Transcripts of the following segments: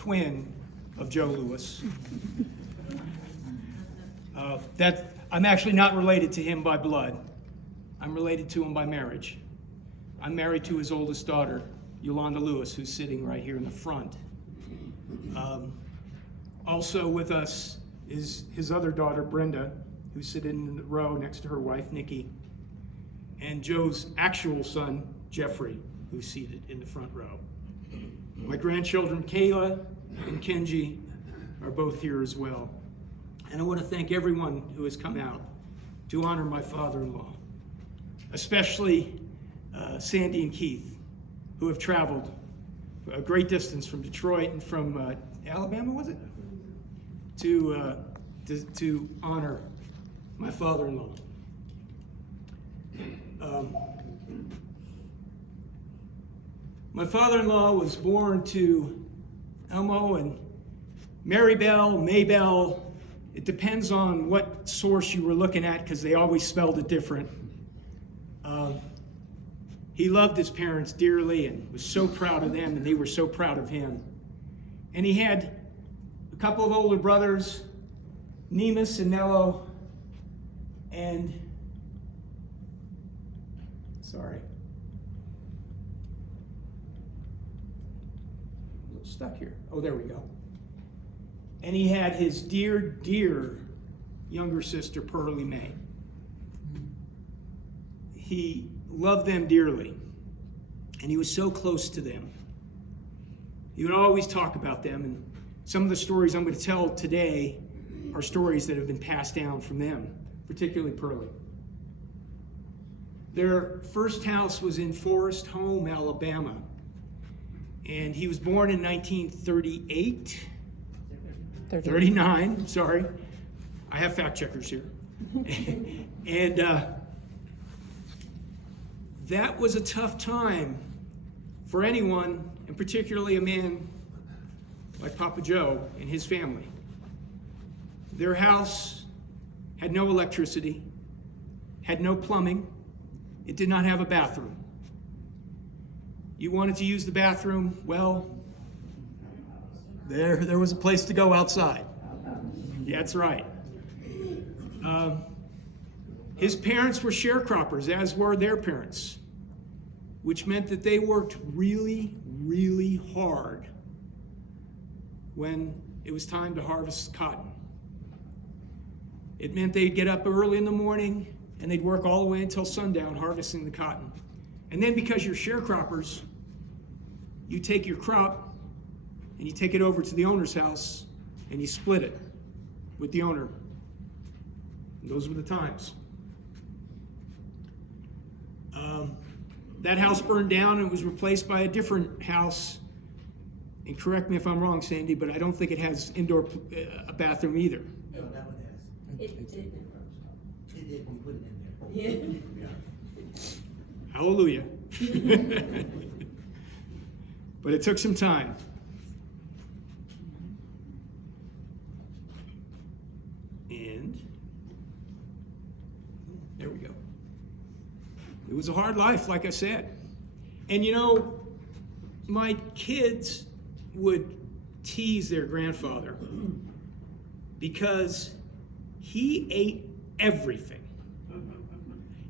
twin of Joe Louis. I'm actually not related to him by blood. I'm related to him by marriage. I'm married to his oldest daughter, Yolanda Lewis, who's sitting right here in the front. Also with us is his other daughter, Brenda, who's sitting in the row next to her wife, Nikki, and Joe's actual son, Jeffrey, who's seated in the front row. My grandchildren, Kayla and Kenji, are both here as well. And I want to thank everyone who has come out to honor my father-in-law, especially Sandy and Keith, who have traveled a great distance from Detroit and from Alabama, was it? To honor my father-in-law. My father-in-law was born to Elmo and Marybelle, Maybelle. It depends on what source you were looking at, because they always spelled it different. He loved his parents dearly and was so proud of them, and they were so proud of him. And he had a couple of older brothers, Nemus and Nello, and a little stuck here. Oh, there we go. And he had his dear, dear younger sister, Pearlie Mae. He loved them dearly, and he was so close to them. He would always talk about them, and some of the stories I'm going to tell today are stories that have been passed down from them, particularly Pearlie. Their first house was in Forest Home, Alabama, and he was born in 1938. 39, sorry. I have fact checkers here. And that was a tough time for anyone, and particularly a man like Papa Joe and his family. Their house had no electricity, had no plumbing. It did not have a bathroom. You wanted to use the bathroom, well, there was a place to go outside. Yeah, that's right. His parents were sharecroppers, as were their parents, which meant that they worked really, really hard when it was time to harvest cotton. It meant they'd get up early in the morning and they'd work all the way until sundown harvesting the cotton. And then, because you're sharecroppers, you take your crop and you take it over to the owner's house and you split it with the owner. And those were the times. That house burned down and was replaced by a different house. And correct me if I'm wrong, Sandy, but I don't think it has indoor a bathroom either. No, that one has. It did. We put it in there. Yeah. Hallelujah. But it took some time. And there we go. It was a hard life, like I said. And you know, my kids would tease their grandfather because he ate everything.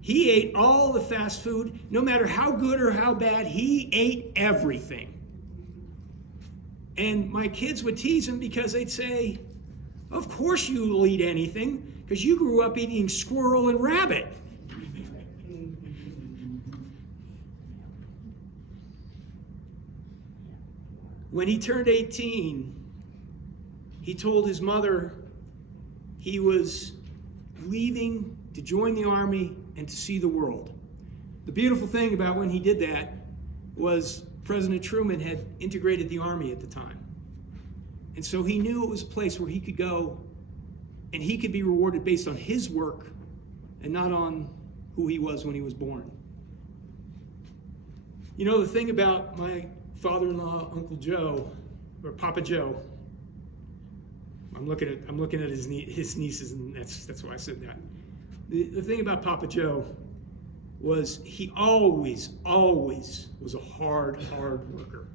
He ate all the fast food, no matter how good or how bad, he ate everything. And my kids would tease him because they'd say, of course you'll eat anything, because you grew up eating squirrel and rabbit. When he turned 18, he told his mother he was leaving to join the Army and to see the world. The beautiful thing about when he did that was President Truman had integrated the Army at the time. And so he knew it was a place where he could go and he could be rewarded based on his work and not on who he was when he was born. You know, the thing about my father-in-law, Uncle Joe, or Papa Joe, I'm looking at his nieces, and that's why I said that. The thing about Papa Joe was he always was a hard worker.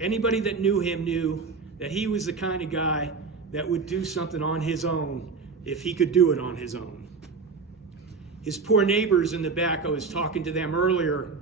Anybody that knew him knew that he was the kind of guy that would do something on his own if he could do it on his own. His poor neighbors in the back, I was talking to them earlier,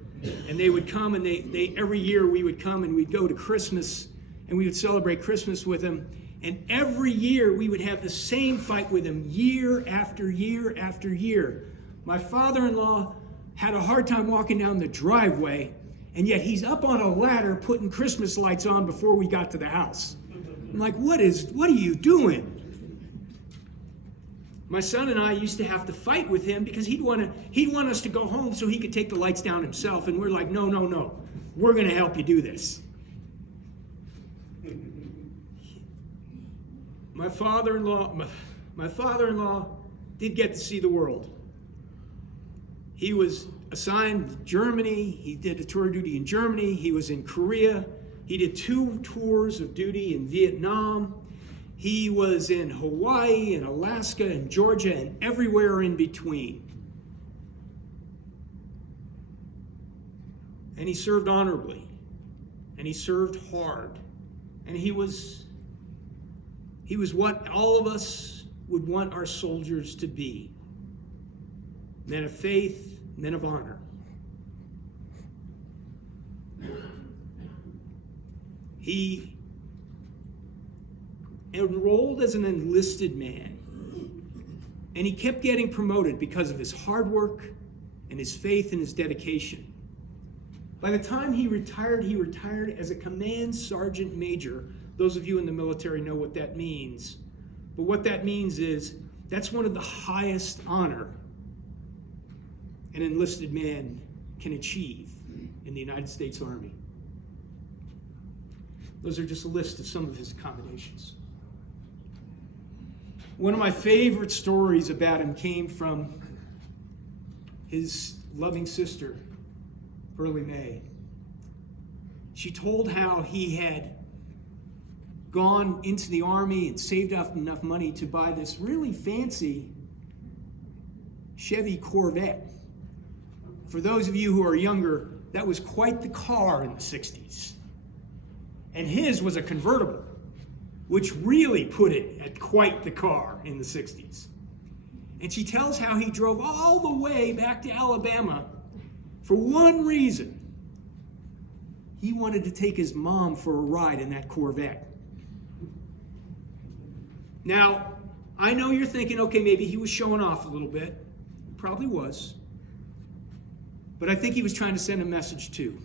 and they would come, and they every year we would come and we'd go to Christmas, and we would celebrate Christmas with him. And every year we would have the same fight with him, year after year after year. My father-in-law had a hard time walking down the driveway, and yet he's up on a ladder putting Christmas lights on before we got to the house. I'm like, what are you doing? My son and I used to have to fight with him because he'd want us to go home so he could take the lights down himself. And we're like, no. We're going to help you do this. My father-in-law did get to see the world. He was assigned to Germany. He did a tour of duty in Germany. He was in Korea. He did 2 tours of duty in Vietnam. He was in Hawaii and Alaska and Georgia and everywhere in between. And he served honorably. And he served hard. And he was what all of us would want our soldiers to be. Men of faith, men of honor. He enrolled as an enlisted man, and he kept getting promoted because of his hard work and his faith and his dedication. By the time he retired as a command sergeant major. Those of you in the military know what that means. But what that means is that's one of the highest honor an enlisted man can achieve in the United States Army. Those are just a list of some of his accommodations. One of my favorite stories about him came from his loving sister, Pearlie Mae. She told how he had gone into the Army and saved up enough money to buy this really fancy Chevy Corvette. For those of you who are younger, that was quite the car in the 60s. And his was a convertible, which really put it at quite the car in the 60s. And she tells how he drove all the way back to Alabama for one reason. He wanted to take his mom for a ride in that Corvette. Now, I know you're thinking, okay, maybe he was showing off a little bit. Probably was. But I think he was trying to send a message too.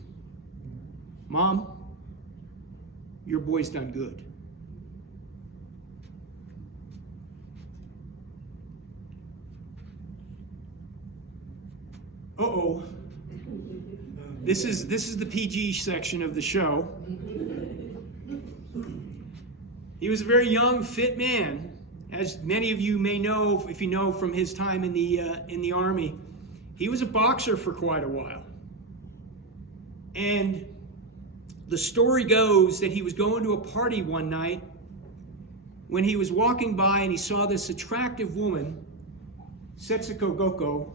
Mom, your boy's done good. Uh-oh. This is the PG section of the show. He was a very young, fit man, as many of you may know if you know from his time in the Army. He was a boxer for quite a while. And the story goes that he was going to a party one night when he was walking by and he saw this attractive woman, Setsuko Goko,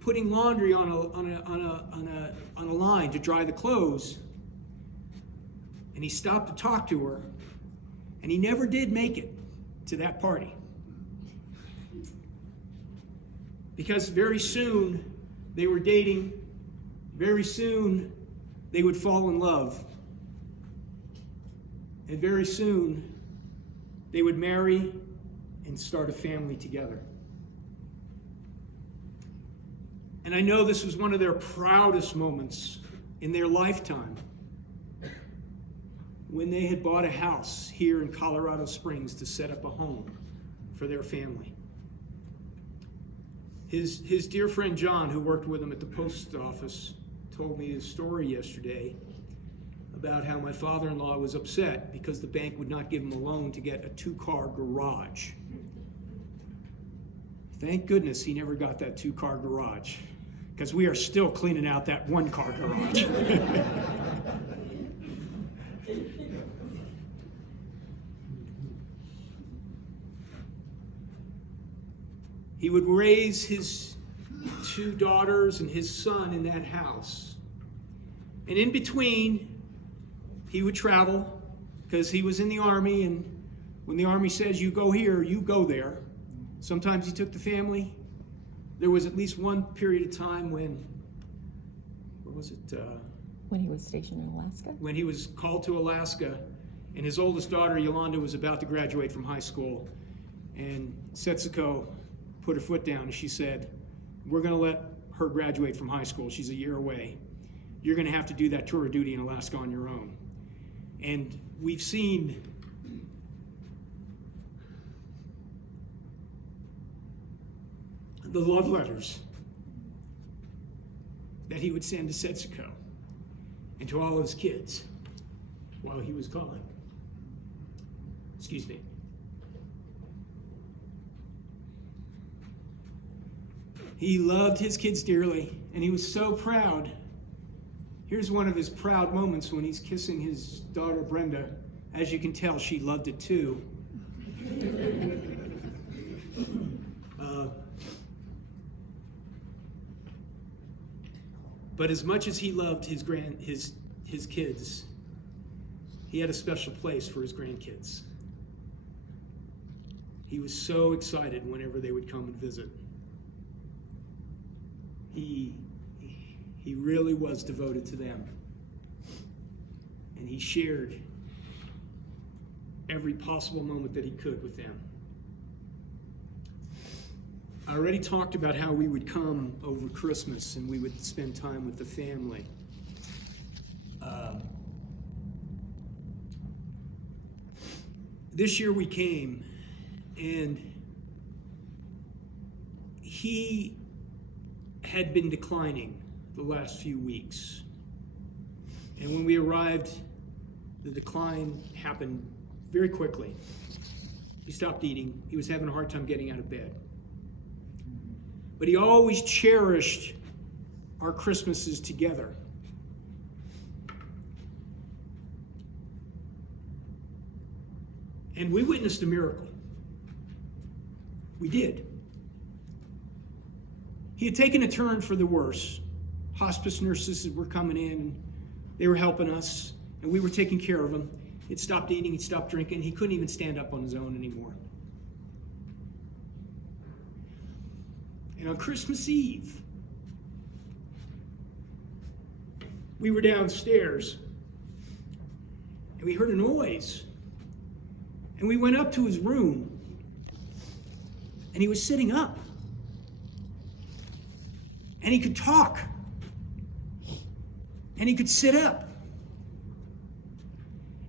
putting laundry on a line to dry the clothes. And he stopped to talk to her, and he never did make it to that party. Because very soon they were dating, very soon they would fall in love, and very soon they would marry and start a family together. And I know this was one of their proudest moments in their lifetime, when they had bought a house here in Colorado Springs to set up a home for their family. His dear friend John, who worked with him at the post office, told me his story yesterday about how my father-in-law was upset because the bank would not give him a loan to get a 2-car garage. Thank goodness he never got that 2-car garage, because we are still cleaning out that 1-car garage. He would raise his 2 daughters and his son in that house. And in between, he would travel because he was in the Army, and when the Army says you go here, you go there. Sometimes he took the family. There was at least one period of time when, what was it? When he was stationed in Alaska? When he was called to Alaska, and his oldest daughter, Yolanda, was about to graduate from high school. And Setsuko put her foot down and she said, we're going to let her graduate from high school. She's a year away. You're going to have to do that tour of duty in Alaska on your own. And we've seen the love letters that he would send to Setsuko and to all of his kids while he was gone. Excuse me. He loved his kids dearly, and he was so proud. Here's one of his proud moments when he's kissing his daughter Brenda. As you can tell, she loved it too. But as much as he loved his kids, he had a special place for his grandkids. He was so excited whenever they would come and visit. He really was devoted to them. And he shared every possible moment that he could with them. I already talked about how we would come over Christmas and we would spend time with the family. This year we came, and he had been declining the last few weeks. And when we arrived, the decline happened very quickly. He stopped eating. He was having a hard time getting out of bed. But he always cherished our Christmases together. And we witnessed a miracle. We did. He had taken a turn for the worse. Hospice nurses were coming in, and they were helping us, and we were taking care of him. He'd stopped eating, he'd stopped drinking, he couldn't even stand up on his own anymore. And on Christmas Eve, we were downstairs, and we heard a noise. And we went up to his room, and he was sitting up. And he could talk. And he could sit up.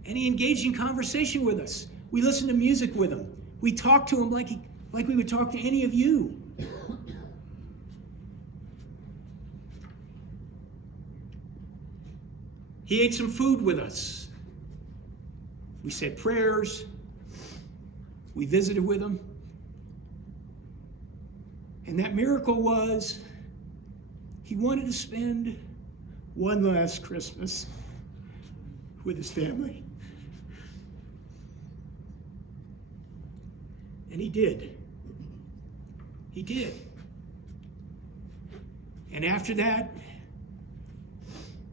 And he engaged in conversation with us. We listened to music with him. We talked to him like we would talk to any of you. He ate some food with us. We said prayers. We visited with him. And that miracle was he wanted to spend one last Christmas with his family. And he did. He did. And after that,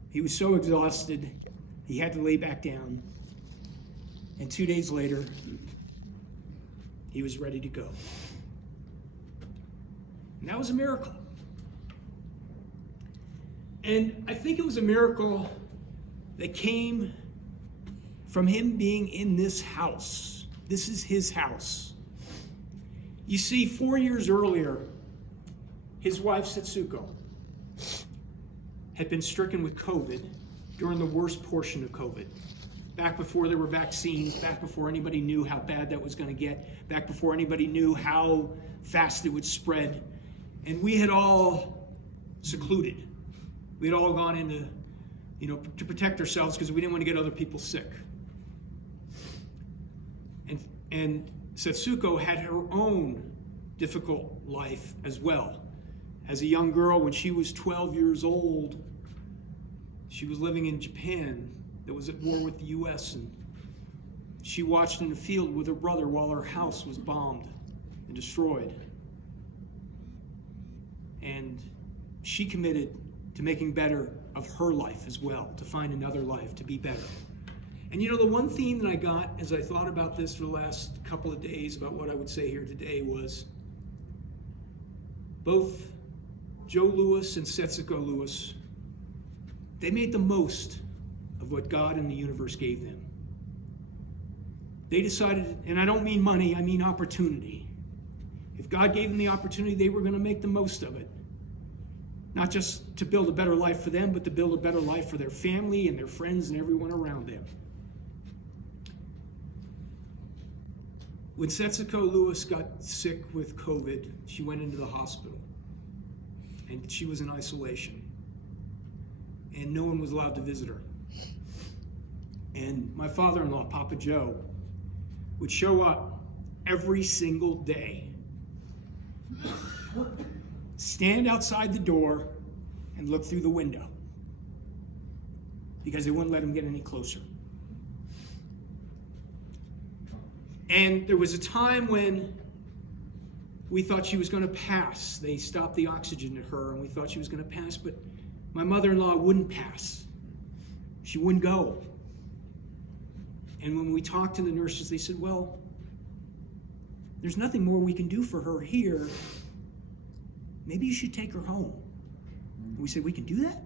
he was so exhausted, he had to lay back down. And 2 days later, he was ready to go. And that was a miracle. And I think it was a miracle that came from him being in this house. This is his house. You see, 4 years earlier, his wife Setsuko had been stricken with COVID during the worst portion of COVID. Back before there were vaccines, back before anybody knew how bad that was going to get, back before anybody knew how fast it would spread. And we had all secluded. We had all gone into, to protect ourselves because we didn't want to get other people sick. And Setsuko had her own difficult life as well. As a young girl, when she was 12 years old, she was living in Japan that was at war with the U.S., and she watched in the field with her brother while her house was bombed and destroyed. And she committed to making better of her life as well, to find another life, to be better. And you know, the one theme that I got as I thought about this for the last couple of days about what I would say here today was both Joe Lewis and Setsuko Lewis, they made the most of what God and the universe gave them. They decided, and I don't mean money, I mean opportunity. If God gave them the opportunity, they were going to make the most of it. Not just to build a better life for them, but to build a better life for their family and their friends and everyone around them. When Setsuko Lewis got sick with COVID, she went into the hospital. And she was in isolation. And no one was allowed to visit her. And my father-in-law, Papa Joe, would show up every single day, stand outside the door, and look through the window because they wouldn't let him get any closer. And there was a time when we thought she was going to pass. They stopped the oxygen to her, and we thought she was going to pass, but my mother-in-law wouldn't pass. She wouldn't go. And when we talked to the nurses, they said, well, there's nothing more we can do for her here. Maybe you should take her home. And we said, we can do that?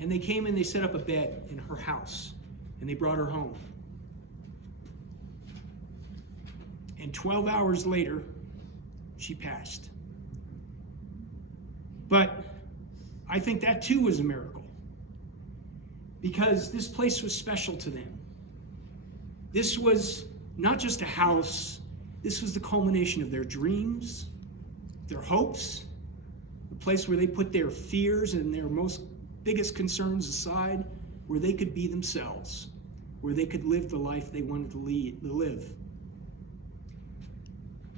And they came and they set up a bed in her house, and they brought her home. And 12 hours later, she passed. But I think that too was a miracle, because this place was special to them. This was not just a house, this was the culmination of their dreams, their hopes, the place where they put their fears and their most biggest concerns aside, where they could be themselves, where they could live the life they wanted to live.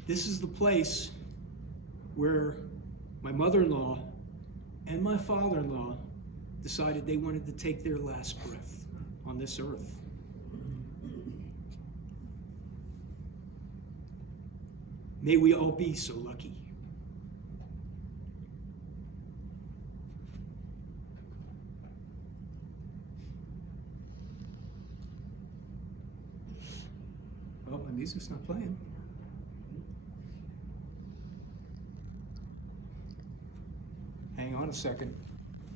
This is the place where my mother-in-law and my father-in-law decided they wanted to take their last breath on this earth. May we all be so lucky. Well, my music's not playing. Hang on a second.